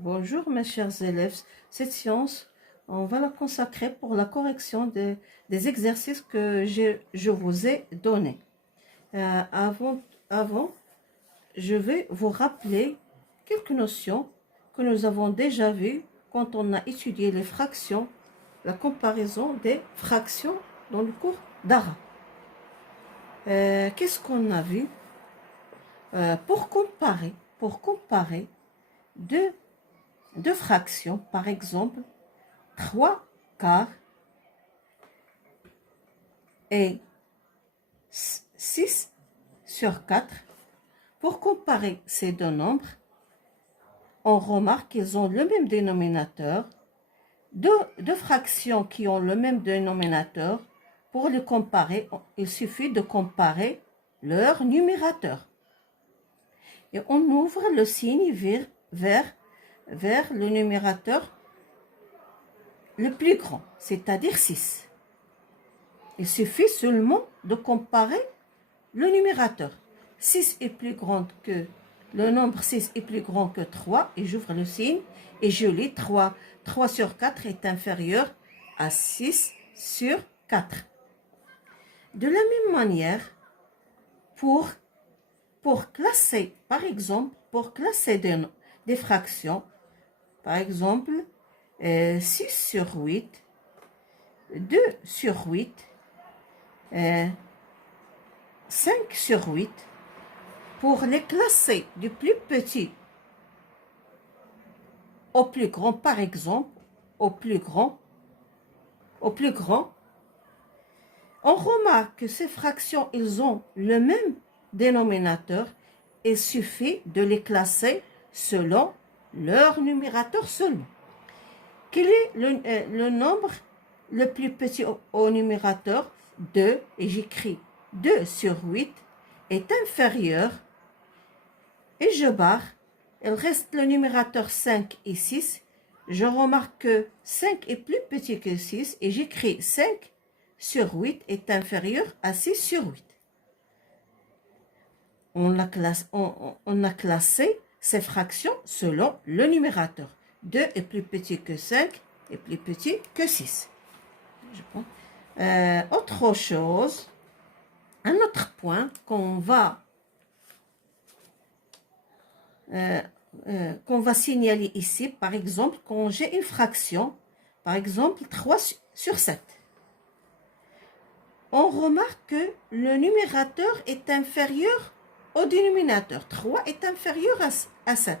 Bonjour mes chers élèves, cette séance, on va la consacrer pour la correction des exercices que je vous ai donnés. Avant, je vais vous rappeler quelques notions que nous avons déjà vues quand on a étudié les fractions, la comparaison des fractions dans le cours d'arabe. Qu'est-ce qu'on a vu? Pour comparer deux fractions, par exemple, 3 quarts et 6 sur 4. Pour comparer ces deux nombres, on remarque qu'ils ont le même dénominateur. Deux fractions qui ont le même dénominateur, pour les comparer, il suffit de comparer leur numérateur. Et on ouvre le signe vers le numérateur le plus grand, c'est-à-dire 6. Il suffit seulement de comparer le numérateur. 6 est plus grand que, le nombre 6 est plus grand que 3, et j'ouvre le signe, et je lis 3. 3 sur 4 est inférieur à 6 sur 4. De la même manière, pour classer, par exemple, pour classer des fractions, par exemple, 6 sur 8, 2 sur 8, 5 sur 8, pour les classer du plus petit au plus grand, par exemple, au plus grand, on remarque que ces fractions, ils ont le même dénominateur. Il suffit de les classer selon leur numérateur seulement. Quel est le nombre le plus petit au numérateur? 2, et j'écris 2 sur 8 est inférieur, et je barre. Il reste le numérateur 5 et 6. Je remarque que 5 est plus petit que 6, et j'écris 5 sur 8 est inférieur à 6 sur 8. On a classé ces fractions selon le numérateur. 2 est plus petit que 5 et plus petit que 6. Autre chose, un autre point qu'on va signaler ici, par exemple, quand j'ai une fraction, par exemple 3 sur 7. On remarque que le numérateur est inférieur au dénominateur. 3 est inférieur à 7.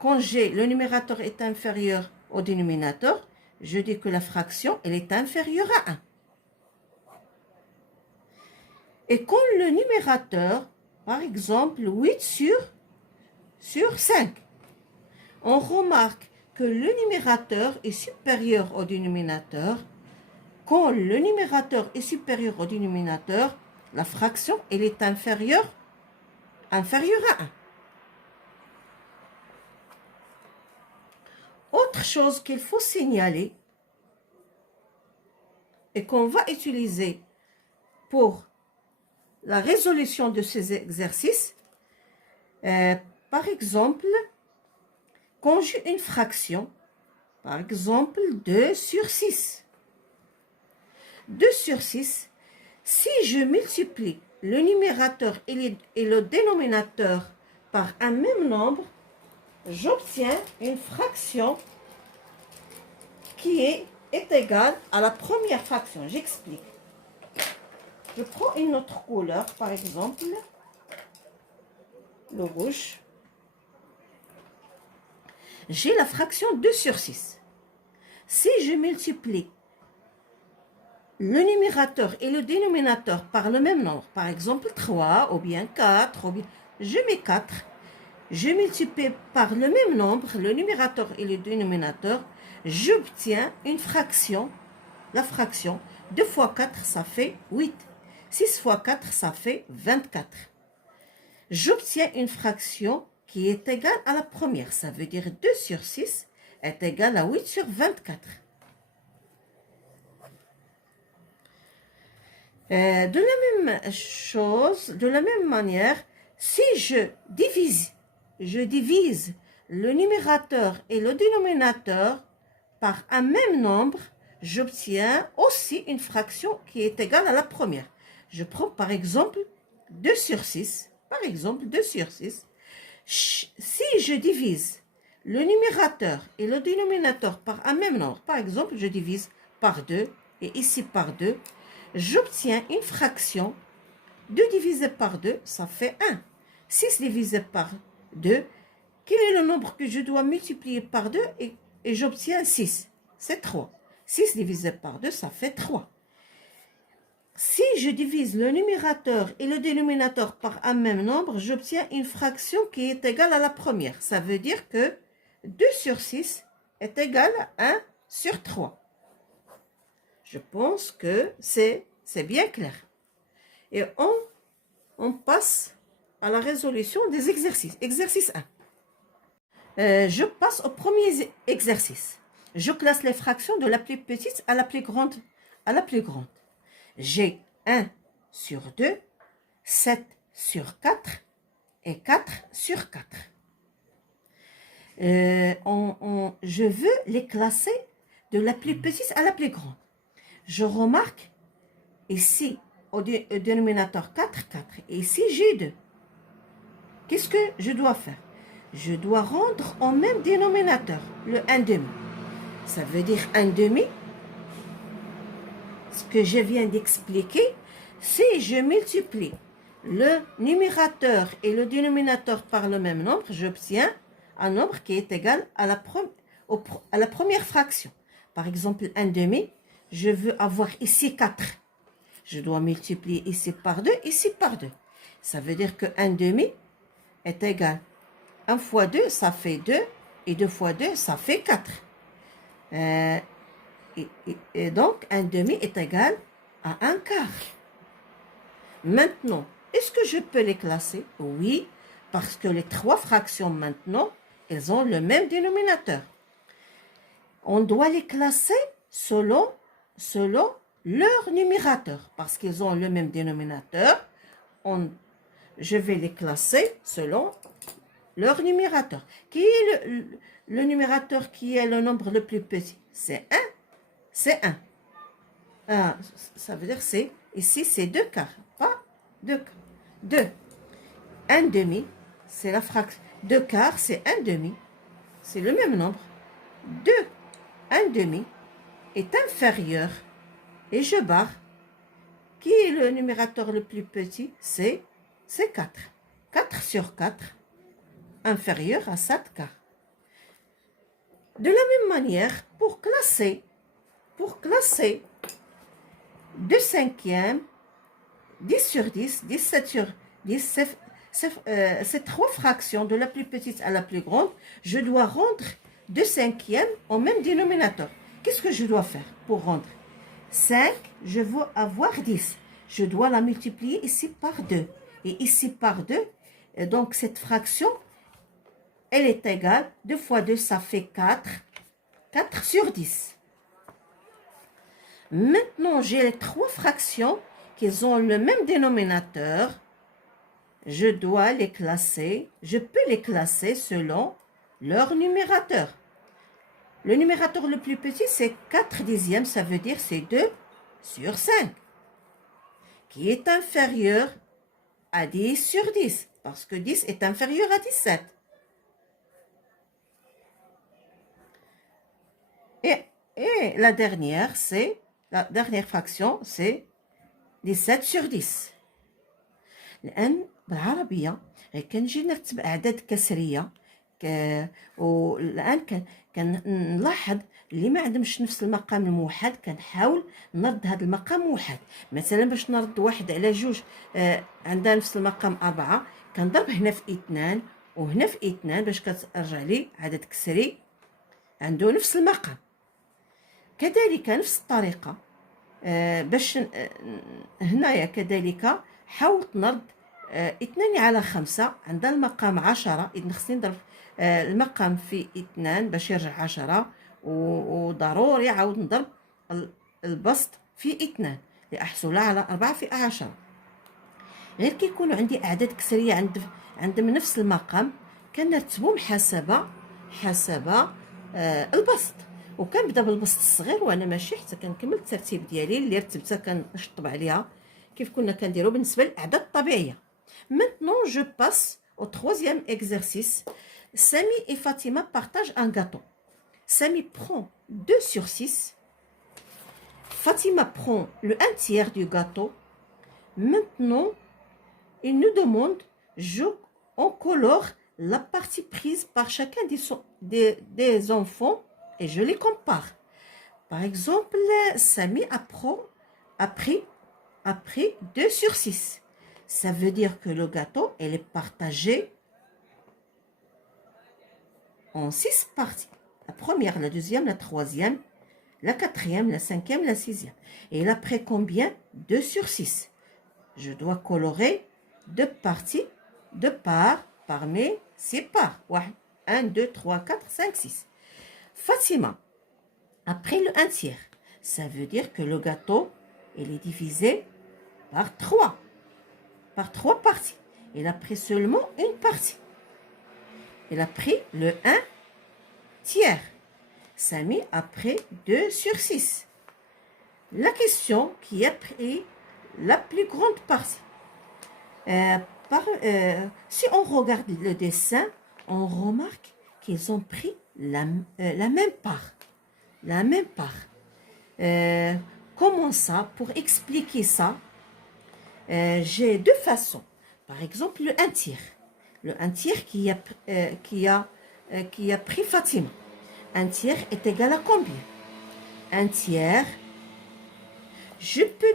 Quand le numérateur est inférieur au dénominateur, je dis que la fraction elle est inférieure à 1. Et quand le numérateur, par exemple 8 sur 5, on remarque que le numérateur est supérieur au dénominateur. Quand le numérateur est supérieur au dénominateur, la fraction elle est inférieure à 1. Autre chose qu'il faut signaler et qu'on va utiliser pour la résolution de ces exercices, par exemple, quand j'ai une fraction, par exemple 2 sur 6. 2 sur 6, si je multiplie le numérateur et le dénominateur par un même nombre, j'obtiens une fraction qui est égale à la première fraction. J'explique. Je prends une autre couleur, par exemple, le rouge. J'ai la fraction 2 sur 6. Si je multiplie le numérateur et le dénominateur par le même nombre, par exemple 3 ou bien 4, je mets 4, je multiplie par le même nombre, le numérateur et le dénominateur, j'obtiens une fraction, la fraction 2 fois 4, ça fait 8. 6 fois 4, ça fait 24. J'obtiens une fraction qui est égale à la première, ça veut dire 2 sur 6 est égal à 8 sur 24. De la même manière, si je divise je divise le numérateur et le dénominateur par un même nombre, j'obtiens aussi une fraction qui est égale à la première. Je prends par exemple 2 sur 6. Par exemple, 2 sur 6. Si je divise le numérateur et le dénominateur par un même nombre, par exemple, je divise par 2 et ici par 2, j'obtiens une fraction. 2 divisé par 2, ça fait 1. 6 divisé par 2, quel est le nombre que je dois multiplier par 2 et j'obtiens 6? C'est 3. 6 divisé par 2, ça fait 3. Si je divise le numérateur et le dénominateur par un même nombre, j'obtiens une fraction qui est égale à la première. Ça veut dire que 2 sur 6 est égal à 1 sur 3. Je pense que c'est bien clair. Et on passe à la résolution des exercices. Exercice 1. Je passe au premier exercice. Je classe les fractions de la plus petite à la plus grande. J'ai 1 sur 2, 7 sur 4 et 4 sur 4. Je veux les classer de la plus petite à la plus grande. Je remarque ici, au dénominateur 4, 4. Et ici, j'ai 2. Qu'est-ce que je dois faire? Je dois rendre au même dénominateur, le 1 demi. Ça veut dire 1 demi. Ce que je viens d'expliquer, si je multiplie le numérateur et le dénominateur par le même nombre, j'obtiens un nombre qui est égal à la première fraction. Par exemple, 1 demi, je veux avoir ici 4. Je dois multiplier ici par 2, ici par 2. Ça veut dire que 1 demi est égal. 1 fois 2, ça fait 2. Et 2 fois 2, ça fait 4. Et donc, 1 demi est égal à 1 quart. Maintenant, est-ce que je peux les classer? Oui, parce que les 3 fractions maintenant, elles ont le même dénominateur. On doit les classer selon leur numérateur. Parce qu'ils ont le même dénominateur, je vais les classer selon leur numérateur. Qui est le numérateur qui est le nombre le plus petit? C'est 1. C'est 1. Ça veut dire c'est ici c'est 2 quarts, pas 2 quarts. 2. 1 demi, c'est la fraction. 2 quarts, c'est 1 demi. C'est le même nombre. 2. 1 demi est inférieur. Et je barre. Qui est le numérateur le plus petit? C'est 4. 4 sur 4, inférieur à 7 quarts. De la même manière, pour classer 2 cinquièmes, 10 sur 10, 17 sur 10, ces 3 fractions de la plus petite à la plus grande, je dois rendre 2 cinquièmes au même dénominateur. Qu'est-ce que je dois faire pour rendre 5, je veux avoir 10. Je dois la multiplier ici par 2. Et ici par 2, et donc cette fraction, elle est égale, 2 fois 2, ça fait 4. 4 sur 10. Maintenant, j'ai les 3 fractions qui ont le même dénominateur. Je dois les classer, je peux les classer selon leur numérateur. Le numérateur le plus petit, c'est 4 dixièmes, ça veut dire c'est 2 sur 5, qui est inférieur à 10 sur 10, parce que 10 est inférieur à 17. Et la dernière fraction, c'est 17 sur 10. الآن بالعربية كنجي نرتب أعداد كسرية والآن كنلاحظ اللي ما عندهمش نفس المقام الموحد كنحاول نرد هذا المقام موحد. مثلا باش نرد 1 على 2 عندها نفس المقام 4 كنضرب هنا في 2 وهنا في 2 باش كترجع لي عدد كسري عنده نفس المقام. كذلك نفس الطريقة باش هنايا كذلك حاولت نرد 2 على 5 عندها المقام 10. إذن خصني نضرب المقام في 2 باش يرجع 10 وضروري عاود نضرب البسط في 2 لأحصل على 4 في 10. غير كيكونوا عندي أعداد كسرية عندهم نفس المقام كنرتبو حسب البسط. وكنبدا بالبسط الصغير، وانا ماشي حتى كنكمل الترتيب ديالي اللي رتبتها كنشطب عليها كيف كنا كنديرو بالنسبه للاعداد الطبيعيه. Maintenant je passe au troisième exercice. Samy et Fatima partagent un gâteau. Samy prend 2 sur 6. Fatima prend le 1/3 du gâteau. Maintenant, il nous demande, on colore la partie prise par chacun des enfants et je les compare. Par exemple, Samy a pris 2 sur 6. Ça veut dire que le gâteau, elle est partagé en 6 parties. La première, la deuxième, la troisième, la quatrième, la cinquième, la sixième. Et il a pris combien? 2 sur 6. Je dois colorer 2 parties, 2 parts parmi 6 parts. 1, 2, 3, 4, 5, 6. Fatima a pris le 1/3. Ça veut dire que le gâteau, il est divisé par 3 parties. Il a pris seulement une partie. Il a pris le 1/3. Samy a pris 2 sur 6. La question qui a pris la plus grande partie. Si on regarde le dessin, on remarque qu'ils ont pris la même part. La même part. Comment ça? Pour expliquer ça, j'ai 2 façons. Par exemple, le 1/3. Le 1/3 qui a pris Fatima. 1/3 est égal à combien? 1/3, je peux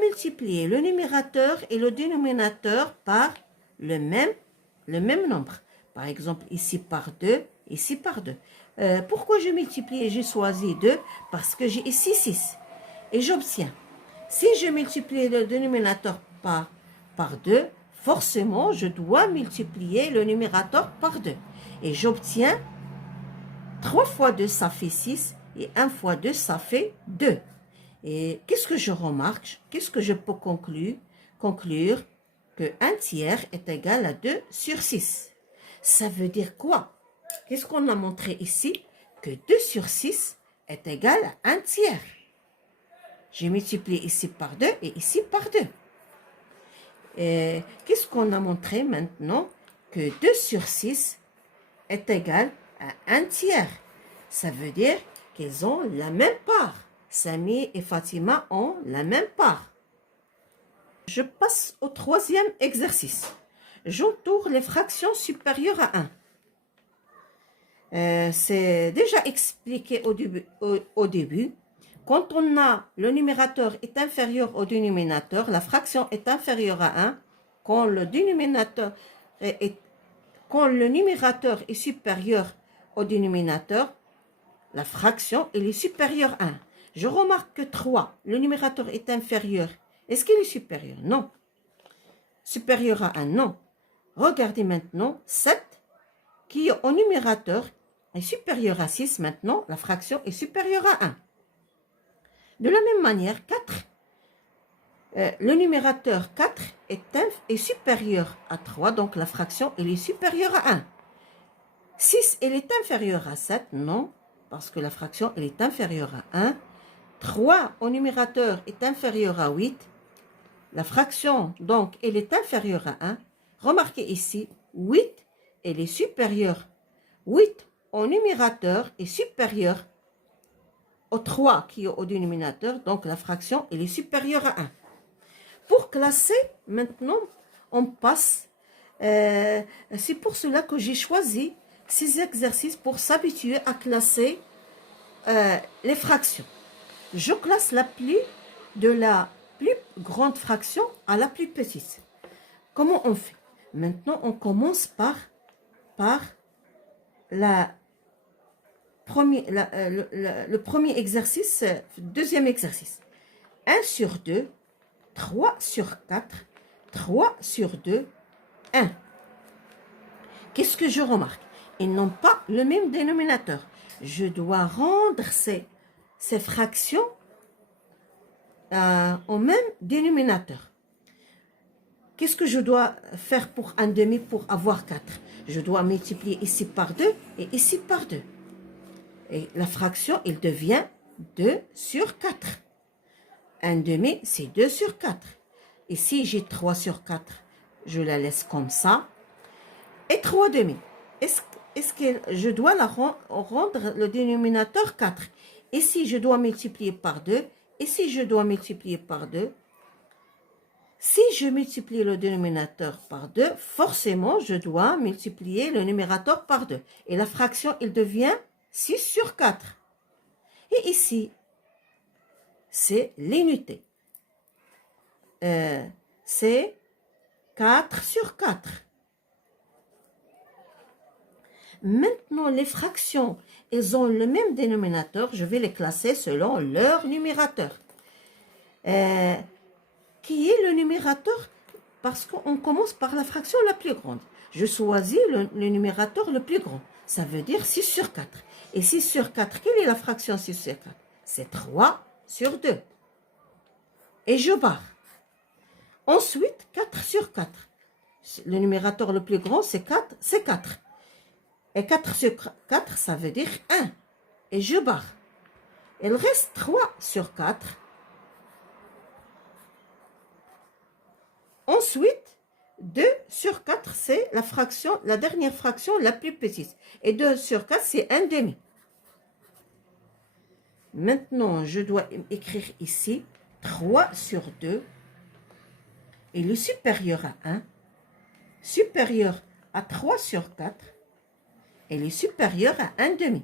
multiplier le numérateur et le dénominateur par le même nombre. Par exemple, ici par 2, ici par 2. Pourquoi je multiplie et j'ai choisi 2? Parce que j'ai ici 6. Et j'obtiens. Si je multiplie le dénominateur par 2, forcément, je dois multiplier le numérateur par 2. Et j'obtiens 3 fois 2, ça fait 6. Et 1 fois 2, ça fait 2. Et qu'est-ce que je remarque? Qu'est-ce que je peux conclure que 1/3 est égal à 2 sur 6. Ça veut dire quoi? Qu'est-ce qu'on a montré ici? Que 2 sur 6 est égal à 1/3. J'ai multiplié ici par 2 et ici par 2. Et qu'est-ce qu'on a montré maintenant? Que 2 sur 6 est égal à 1/3. Ça veut dire qu'ils ont la même part. Samy et Fatima ont la même part. Je passe au troisième exercice. J'entoure les fractions supérieures à 1. C'est déjà expliqué au début. Quand on a le numérateur est inférieur au dénominateur, la fraction est inférieure à 1. Quand le numérateur est supérieur au dénominateur, la fraction elle est supérieure à 1. Je remarque que 3, le numérateur est inférieur. Est-ce qu'il est supérieur? Non. Supérieur à 1, non. Regardez maintenant 7, qui au numérateur est supérieur à 6. Maintenant, la fraction est supérieure à 1. De la même manière, 4, le numérateur 4 est supérieur à 3, donc la fraction elle est supérieure à 1. 6, elle est inférieure à 7, non, parce que la fraction elle est inférieure à 1. 3 au numérateur est inférieur à 8. La fraction, donc, elle est inférieure à 1. Remarquez ici, 8, elle est supérieure. 8 au numérateur est supérieur au 3 qui est au dénominateur. Donc, la fraction, elle est supérieure à 1. Pour classer, maintenant, on passe. C'est pour cela que j'ai choisi ces exercices pour s'habituer à classer les fractions. Je classe de la plus grande fraction à la plus petite. Comment on fait? Maintenant, on commence par le premier exercice, deuxième exercice. 1 sur 2, 3 sur 4, 3 sur 2, 1. Qu'est-ce que je remarque? Ils n'ont pas le même dénominateur. Je dois rendre ces fractions au même dénominateur. qu'est-ce que je dois faire pour un demi pour avoir 4? Je dois multiplier ici par 2 et ici par 2. Et la fraction, il devient 2 sur 4. Un demi, c'est 2 sur 4. Ici, j'ai 3 sur 4. Je la laisse comme ça. Et 3 demi. Est-ce que je dois rendre le dénominateur 4? Ici, je dois multiplier par 2. Ici, je dois multiplier par 2. Si je multiplie le dénominateur par 2, forcément, je dois multiplier le numérateur par 2. Et la fraction, il devient 6 sur 4. Et ici, c'est l'unité. C'est 4 sur 4. Maintenant, les fractions, elles ont le même dénominateur. Je vais les classer selon leur numérateur. Qui est le numérateur? Parce qu'on commence par la fraction la plus grande. Je choisis le numérateur le plus grand. Ça veut dire 6 sur 4. Et 6 sur 4, quelle est la fraction 6 sur 4? C'est 3 sur 2. Et je barre. Ensuite, 4 sur 4. Le numérateur le plus grand, c'est 4. C'est 4. Et 4 sur 4, ça veut dire 1. Et je barre. Il reste 3 sur 4. Ensuite, 2 sur 4, c'est la dernière fraction la plus petite. Et 2 sur 4, c'est un demi. Maintenant, je dois écrire ici 3 sur 2. Et le supérieur à 1, supérieur à 3 sur 4. Et le supérieur à 1 demi.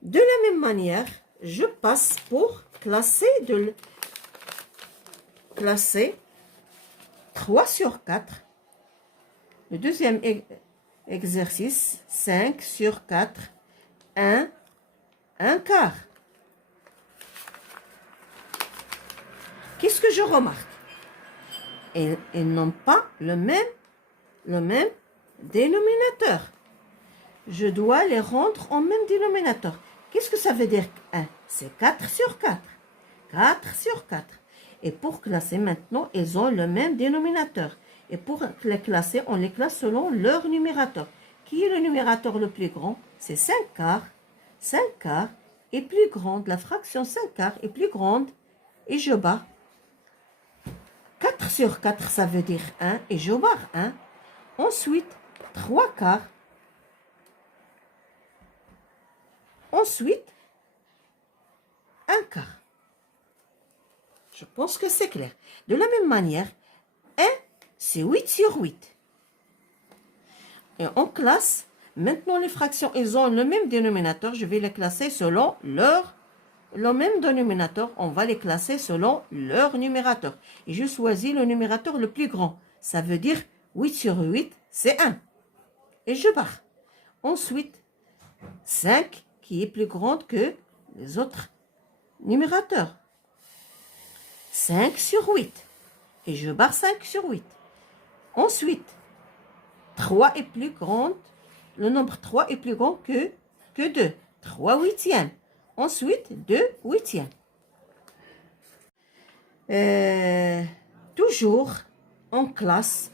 De la même manière, je passe pour classer 3 sur 4. Le deuxième exercice, 5 sur 4, 1 quart. Qu'est-ce que je remarque? Ils n'ont pas le même dénominateur. Je dois les rendre en même dénominateur. Qu'est-ce que ça veut dire 1? C'est 4 sur 4. 4 sur 4. Et pour classer maintenant, ils ont le même dénominateur. Et pour les classer, on les classe selon leur numérateur. Qui est le numérateur le plus grand? C'est 5 quarts. 5 quarts est plus grande. La fraction 5 quarts est plus grande. Et je barre. 4 sur 4, ça veut dire 1. Et je barre 1. Ensuite, 3 quarts. Ensuite, 1 quart. Je pense que c'est clair. De la même manière, 1, c'est 8 sur 8. Et on classe. Maintenant, les fractions, elles ont le même dénominateur. Je vais les classer selon le même dénominateur. On va les classer selon leur numérateur. Et je choisis le numérateur le plus grand. Ça veut dire 8 sur 8, c'est 1. Et je barre. Ensuite, 5 qui est plus grande que les autres numérateurs. 5 sur 8. Et je barre 5 sur 8. Ensuite, 3 est plus grande. Le nombre 3 est plus grand que 2. 3 huitièmes. Ensuite, 2 huitièmes. Toujours en classe.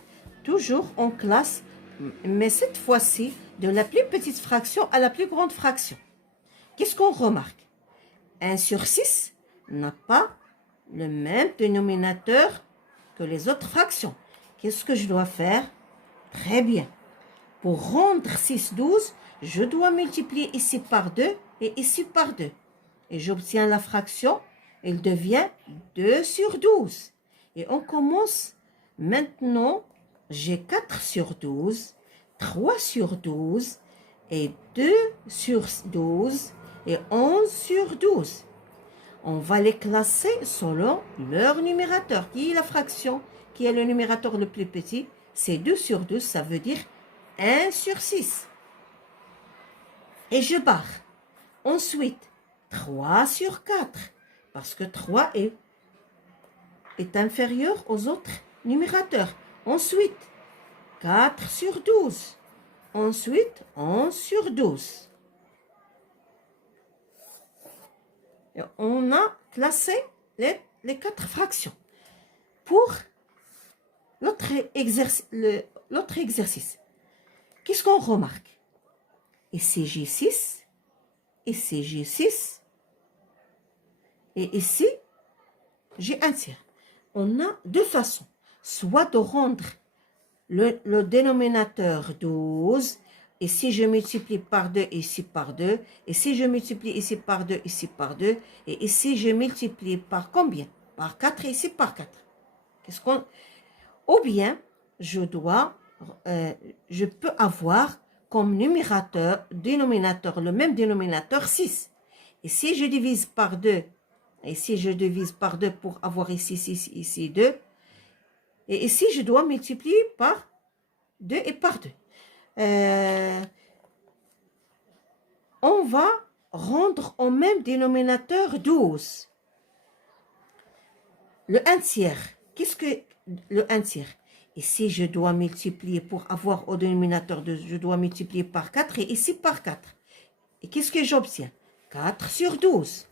Mais cette fois-ci, de la plus petite fraction à la plus grande fraction. Qu'est-ce qu'on remarque? 1 sur 6 n'a pas le même dénominateur que les autres fractions. Qu'est-ce que je dois faire? Très bien. Pour rendre 6 12, je dois multiplier ici par 2 et ici par 2. Et j'obtiens la fraction, elle devient 2 sur 12. Et on commence maintenant, j'ai 4 sur 12, 3 sur 12, et 2 sur 12, et 11 sur 12. On va les classer selon leur numérateur. Qui est la fraction qui est le numérateur le plus petit? C'est 2 sur 12, ça veut dire 1 sur 6. Et je barre. Ensuite, 3 sur 4. Parce que 3 est inférieur aux autres numérateurs. Ensuite, 4 sur 12. Ensuite, 11 sur 12. Et on a classé les 4 fractions. Pour l'autre exercice. Qu'est-ce qu'on remarque? Ici, j'ai 6. Ici, j'ai 6. Et ici, j'ai un tiers. On a deux façons. Soit de rendre le dénominateur 12. Et si je multiplie par 2, ici par 2. Et si je multiplie ici par 2, ici par 2. Et ici, je multiplie par combien? Par 4 et ici par 4. Ou bien, je peux avoir comme dénominateur, le même dénominateur 6. Et si je divise par 2, et si je divise par 2 pour avoir ici 6, ici 2, et ici je dois multiplier par 2 et par 2. On va rendre au même dénominateur 12. Le 1 tiers. Qu'est-ce que le 1 tiers? Ici, je dois multiplier pour avoir au dénominateur 2, je dois multiplier par 4 et ici par 4. Et qu'est-ce que j'obtiens? 4 sur 12.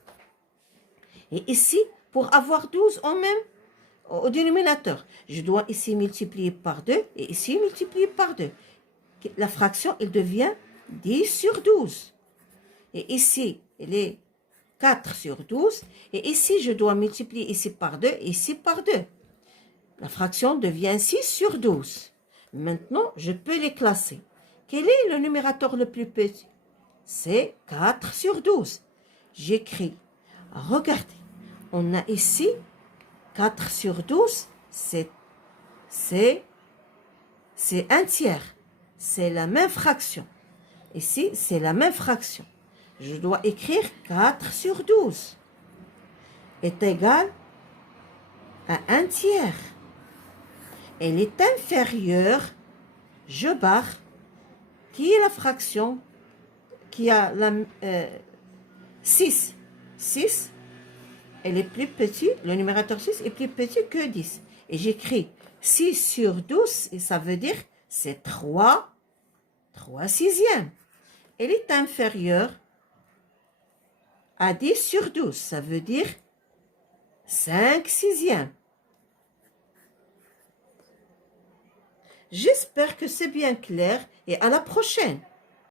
Et ici, pour avoir 12 au dénominateur, je dois ici multiplier par 2 et ici multiplier par 2. La fraction, elle devient 10 sur 12. Et ici, elle est 4 sur 12. Et ici, je dois multiplier ici par 2 et ici par 2. La fraction devient 6 sur 12. Maintenant, je peux les classer. Quel est le numérateur le plus petit? C'est 4 sur 12. J'écris. Regardez, on a ici 4 sur 12, c'est un tiers. C'est la même fraction. Ici, c'est la même fraction. Je dois écrire 4 sur 12 est égal à 1 tiers. Elle est inférieure, je barre, qui est la fraction qui a la 6. 6, elle est plus petite, le numérateur 6 est plus petit que 10. Et j'écris 6 sur 12, et ça veut dire c'est 3 sixièmes. Elle est inférieure à 10 sur 12, ça veut dire 5 sixièmes. J'espère que c'est bien clair et à la prochaine.